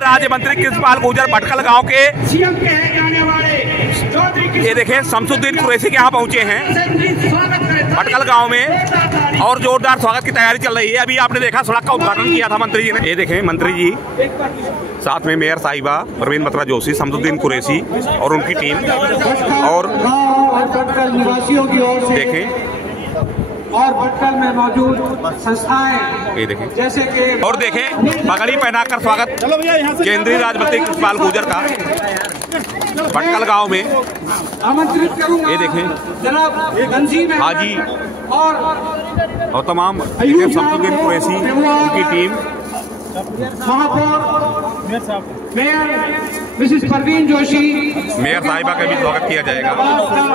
राज्य मंत्री कृष्णपाल गुर्जर भटकल गांव के ये देखें शमसुद्दीन कुरैशी के यहाँ पहुंचे हैं भटकल गांव में और जोरदार स्वागत की तैयारी चल रही है। अभी आपने देखा सड़क का उद्घाटन किया था मंत्री जी ने। ये देखें मंत्री जी साथ में मेयर साहिबा प्रवीण बत्रा जोशी, शमसुद्दीन कुरैशी और उनकी टीम और देखें और भटकल में मौजूद संस्थाएं ये देखें जैसे कि और देखें पगड़ी पहनाकर स्वागत केंद्रीय राज्य मंत्री कृष्णपाल गुर्जर का भटकल गांव में आमंत्रित करूंगा। ये देखें देखें हाजी और तमाम शमसुद्दीन कुरैशी उनकी टीम महापौर mayor Mrs Pravin Joshi, mayor साहिबा का भी स्वागत किया जाएगा।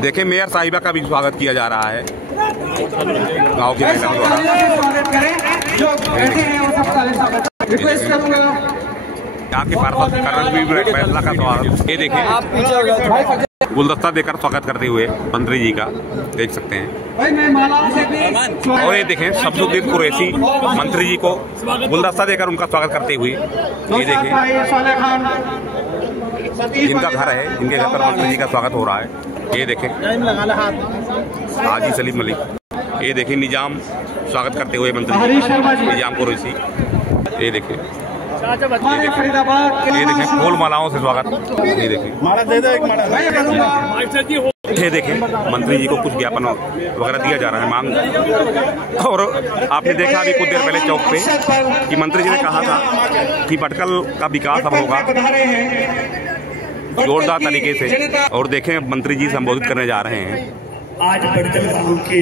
देखें मेयर साहिबा का भी स्वागत किया जा रहा है गांव के महिलाओं द्वारा। स्वागत करें जो बैठे हैं वो सब रिक्वेस्ट करूंगा यहाँ के पार्षद फैसला का स्वागत। ये देखें गुलदस्ता देकर स्वागत करते हुए मंत्री जी का देख सकते हैं। और ये देखें शमसुद्दीन कुरैशी मंत्री जी को गुलदस्ता देकर उनका स्वागत करते हुए। ये देखें जिनका घर है जिनके घर पर मंत्री जी का स्वागत हो रहा है। ये देखें हाजी सलीम मलिक। ये देखें निजाम स्वागत करते हुए मंत्री निजाम कुरैशी। ये देखें फूल मालाओं से स्वागत। ये देखें मंत्री जी को कुछ ज्ञापन वगैरह दिया जा रहा है मांग। और आपने देखा अभी कुछ देर पहले चौक पे कि मंत्री जी ने कहा था कि भटकल का विकास अब होगा जोरदार तरीके से। और देखें मंत्री जी संबोधित करने जा रहे हैं। आज भटकल गांव के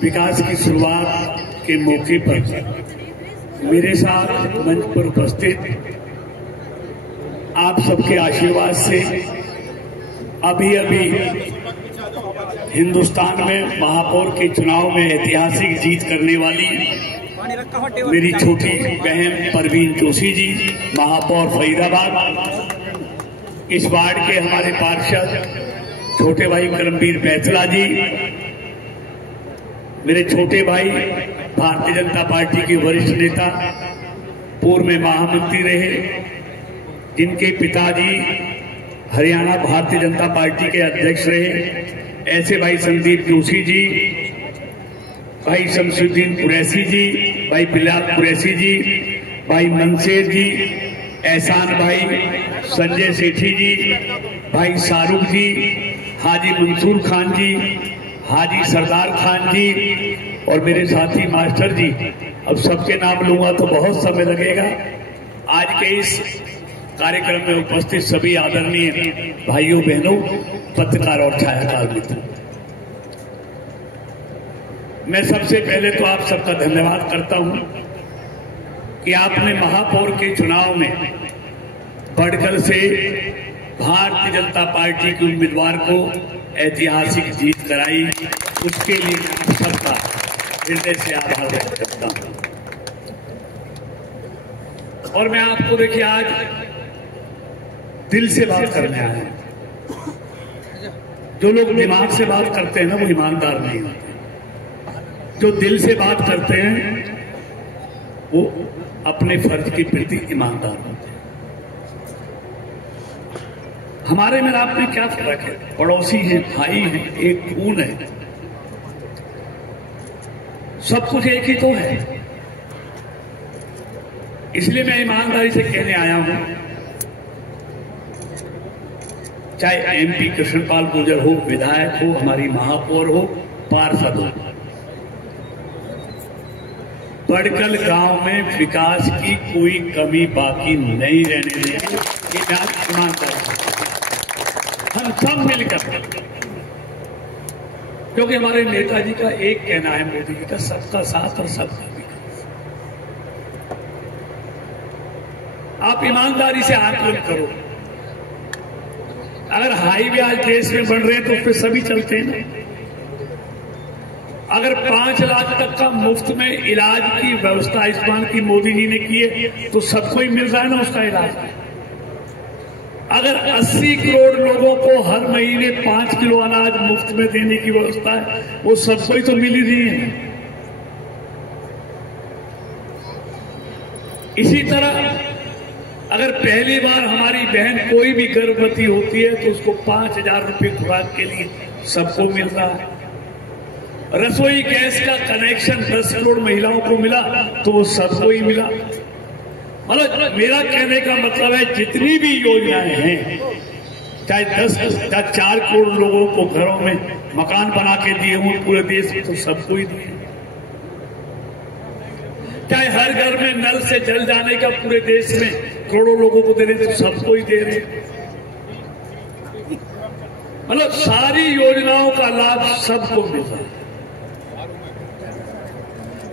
विकास की शुरुआत के मौके पर मेरे साथ मंच पर उपस्थित आप सबके आशीर्वाद से अभी हिंदुस्तान में महापौर के चुनाव में ऐतिहासिक जीत करने वाली मेरी छोटी बहन प्रवीण जोशी जी, महापौर फरीदाबाद, इस वार्ड के हमारे पार्षद छोटे भाई करमवीर बैतला जी, मेरे छोटे भाई भारतीय जनता पार्टी के वरिष्ठ नेता, पूर्व में महामंत्री रहे, जिनके पिताजी हरियाणा भारतीय जनता पार्टी के अध्यक्ष रहे, ऐसे भाई संदीप जोशी जी, भाई शमसुद्दीन कुरैशी जी, भाई बिलाल कुरैशी जी, भाई मनसेर जी, एहसान भाई, संजय सेठी जी, भाई शाहरुख जी, हाजी मंसूर खान जी, हाजी सरदार खान जी और मेरे साथी मास्टर जी। अब सबके नाम लूंगा तो बहुत समय लगेगा। आज के इस कार्यक्रम में उपस्थित सभी आदरणीय भाइयों बहनों, पत्रकार और छायाकार मित्रों, मैं सबसे पहले तो आप सबका धन्यवाद करता हूं कि आपने महापौर के चुनाव में भटकल से भारतीय जनता पार्टी के उम्मीदवार को ऐतिहासिक जीत कराई। उसके लिए मैं सबका हृदय से आभार व्यक्त करता हूं। और मैं आपको देखिए आज दिल से बात करने आया हूं। जो लोग दिमाग से बात करते हैं ना वो ईमानदार नहीं होते। जो दिल से बात करते हैं वो अपने फर्ज के प्रति ईमानदार होते हैं। हमारे में आप में क्या फर्क है? पड़ोसी हैं, भाई हैं, एक खून है, सब कुछ एक ही तो है। इसलिए मैं ईमानदारी से कहने आया हूं, चाहे एमपी कृष्णपाल गुर्जर हो, विधायक हो, हमारी महापौर हो, पार्षद हो, भटकल गांव में विकास की कोई कमी बाकी नहीं रहने देंगे। ये बात ईमानदारी हम सब मिलकर, क्योंकि हमारे नेताजी का एक कहना है, मोदी जी का, सबका साथ और सबका विकास। आप ईमानदारी से आकलन करो। अगर हाईवे आज देश में बन रहे हैं तो उस पर सभी चलते हैं। अगर 5 लाख तक का मुफ्त में इलाज की व्यवस्था आयुष्मान की मोदी जी ने की है तो सबको ही मिल रहा है ना उसका इलाज। अगर 80 करोड़ लोगों को हर महीने 5 किलो अनाज मुफ्त में देने की व्यवस्था है वो सबको ही तो मिल ही रही है। इसी तरह अगर पहली बार हमारी बहन कोई भी गर्भवती होती है तो उसको 5,000 रुपये खुराक के लिए सबको मिल रहा है। रसोई गैस का कनेक्शन 10 करोड़ महिलाओं को मिला तो वो सबको ही मिला। मतलब मेरा कहने का मतलब है जितनी भी योजनाएं हैं, चाहे 4 करोड़ लोगों को घरों में मकान बना के दिए हों पूरे देश में तो सबको ही दिए, चाहे हर घर में नल से जल जाने का पूरे देश में करोड़ों लोगों को दे रहे तो सबको ही दे रहे। मतलब सारी योजनाओं का लाभ सबको मिल रहा है।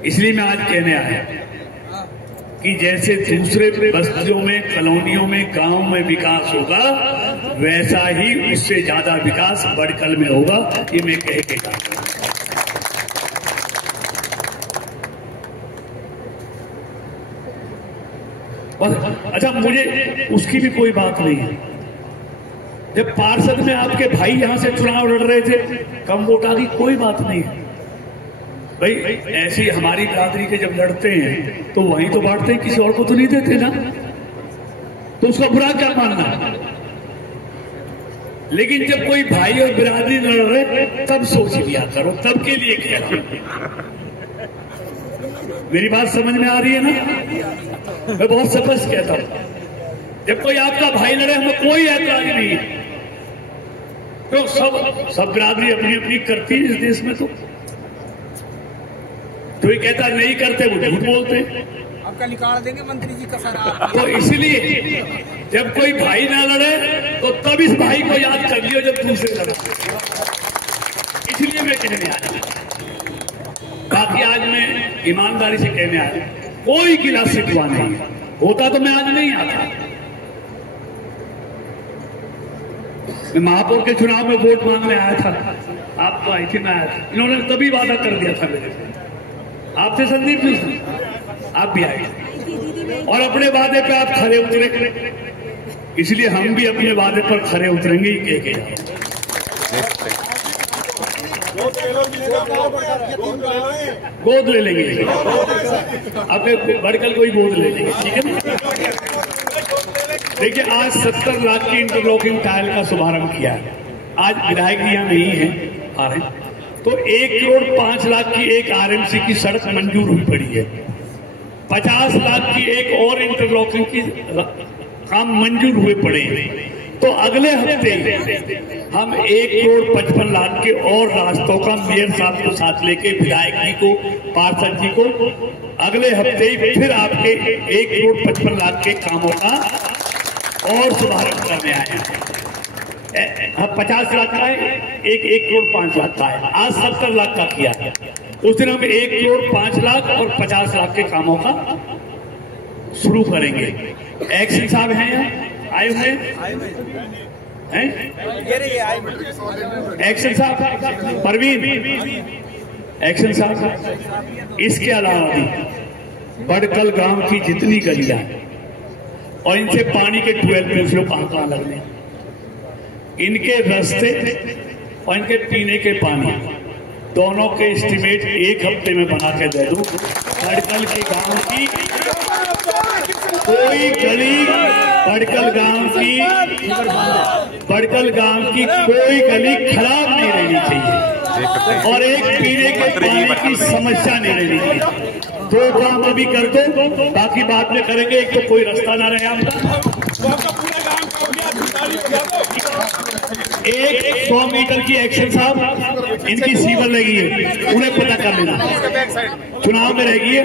इसलिए मैं आज कहने आया कि जैसे दूसरे बस्तियों में, कॉलोनियों में, गांव में विकास होगा वैसा ही उससे ज्यादा विकास बड़कल में होगा, ये मैं कह के कहा। अच्छा, मुझे उसकी भी कोई बात नहीं है। जब पार्षद में आपके भाई यहां से चुनाव लड़ रहे थे, कम वोट आ गई, कोई बात नहीं है भाई। ऐसी हमारी बिरादरी के जब लड़ते हैं तो वहीं तो बांटते हैं, किसी और को तो नहीं देते ना, तो उसका बुरा क्या मानना। लेकिन जब कोई भाई और बिरादरी लड़ रहे तब सोच लिया करो, तब के लिए कह रहा हूं। मेरी बात समझ में आ रही है ना? मैं बहुत स्पष्ट कहता हूं, जब कोई आपका भाई लड़े हमें कोई ऐतराज नहीं है, तो सब बिरादरी अपनी अपनी करती है इस देश में। तो कोई कहता नहीं करते वो झूठ बोलते, आपका निकाल देंगे मंत्री जी का सर। तो इसलिए जब कोई भाई ना लड़े तो तब इस भाई को याद कर लियो जब दूसरे लड़े। इसलिए मैं कहने आया, बाकी आज मैं ईमानदारी से कहने आया, कोई गिला शिकवा नहीं है। होता तो मैं आज नहीं आता। मैं महापौर के चुनाव में वोट मांगने आया था, आप तो आई थी, मैं आया था। इन्होंने तभी वादा कर दिया था मेरे से, आपसे संदीप जी, आप भी आए और अपने वादे पे आप खरे उतरे। इसलिए हम भी अपने वादे पर खरे उतरेंगे ही कह के। गोद ले लेंगे, अपने बड़कल कोई गोद ले लेंगे, ठीक है ना। देखिए, आज 70 लाख की इंटरलॉकिंग टाइल का शुभारंभ किया है। आज विधायक यहाँ नहीं है, आ रहे, तो 1,05,00,000 की एक आरएमसी की सड़क मंजूर हुई पड़ी है। 50 लाख की एक और इंटरलॉकिंग की काम मंजूर हुए पड़े हैं। तो अगले हफ्ते हम 1,55,00,000 के और रास्तों का मेयर साहब को साथ लेके, विधायक जी को, पार्षद जी को, अगले हफ्ते फिर आपके 1,55,00,000 के कामों का और शुभारंभ करने आए हैं। 50 लाख का है, 1,05,00,000 का है। आज 70 लाख का किया है। उस दिन हम 1,05,00,000 और 50 लाख के कामों का शुरू करेंगे। एक्शन साहब हैं यहाँ, आए हुए हैं? एक्शन साहब, परवीन, एक्शन साहब। इसके अलावा भी बड़कल गांव की जितनी गलियां हैं और इनसे पानी के 12 पूछ लो कहां लगने, इनके रास्ते और इनके पीने के पानी दोनों के एस्टीमेट 1 हफ्ते में बना के दे दूं। बड़कल के गांव की कोई गली, बड़कल गांव की कोई गली खराब नहीं रहनी चाहिए और एक पीने के पानी की समस्या नहीं रहनी चाहिए। 2 काम अभी कर दो, बाकी बाद में करेंगे। एक तो कोई रास्ता ना रहे आपका, एक 100 मीटर की एक्शन साहब, इनकी सीवर लगी है, उन्हें पता कर लेना, चुनाव में रहेगी है।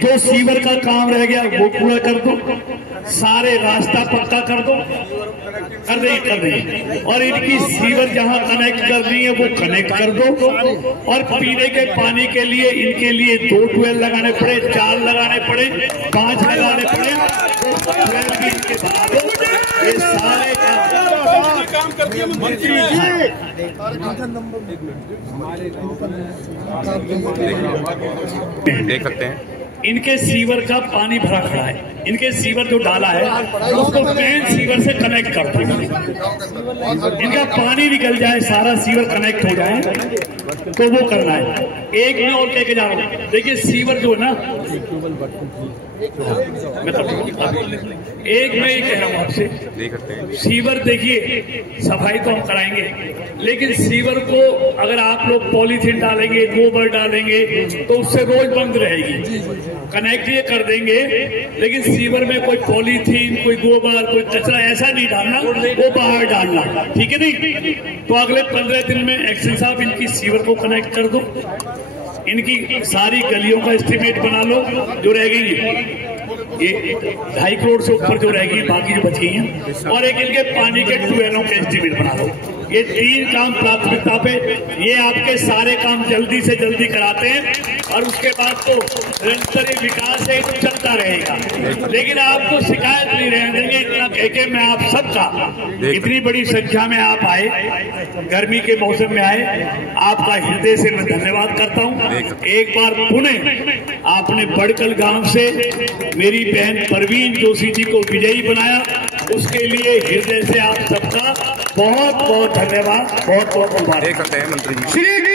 जो सीवर का काम रह गया वो पूरा कर दो, सारे रास्ता पक्का कर दो, कर देंगे। और इनकी सीवर जहां कनेक्ट करनी है वो कनेक्ट कर दो। और पीने के पानी के लिए इनके लिए 2 ट्वेल लगाने पड़े, 4 लगाने पड़े, 5 लगाने पड़े, 2 ट्वेल भी इनके बना दो। ये सारे काम कर दिए मंत्री देख सकते हैं। इनके सीवर का पानी भरा खड़ा है, इनके सीवर जो डाला है उसको मेन सीवर से कनेक्ट कर दो। इनका पानी निकल जाए, सारा सीवर कनेक्ट हो जाए, तो वो करना है। एक मैं और कह के जा रहा हूँ, देखिए सीवर जो है ना एक मैं ये कह रहा हूँ आपसे, देख सकते हैं सीवर देखिए सफाई तो हम कराएंगे, लेकिन सीवर को अगर आप लोग पॉलीथीन डालेंगे, गोबर डालेंगे तो उससे रोज बंद रहेगी। कनेक्ट ये कर देंगे, लेकिन सीवर में कोई पॉलीथीन, कोई गोबर, कोई कचरा ऐसा नहीं डालना, वो बाहर डालना, ठीक है नहीं? तो अगले 15 दिन में एक्शन साहब इनकी सीवर को कनेक्ट कर दो, इनकी सारी गलियों का एस्टिमेट बना लो, जो रह गई ये 2.5 करोड़ से ऊपर जो रह गई, बाकी जो बच गई हैं, और एक इनके पानी के ट्यूबवेलों का एस्टिमेट बना लो। ये 3 काम प्राथमिकता पे, ये आपके सारे काम जल्दी से जल्दी कराते हैं, और उसके बाद तो निरंतर विकास है, तो चलता रहेगा। लेकिन आपको शिकायत नहीं रहने देंगे। इतना कह के मैं आप सबका, इतनी बड़ी संख्या में आप आए, गर्मी के मौसम में आए, आपका हृदय से मैं धन्यवाद करता हूँ। एक बार पुनः आपने बड़कल गांव से मेरी बहन परवीन जोशी जी को विजयी बनाया, उसके लिए हृदय से आप सबका बहुत बहुत धन्यवाद, बहुत बहुत आभार। देख सकते हैं मंत्री जी।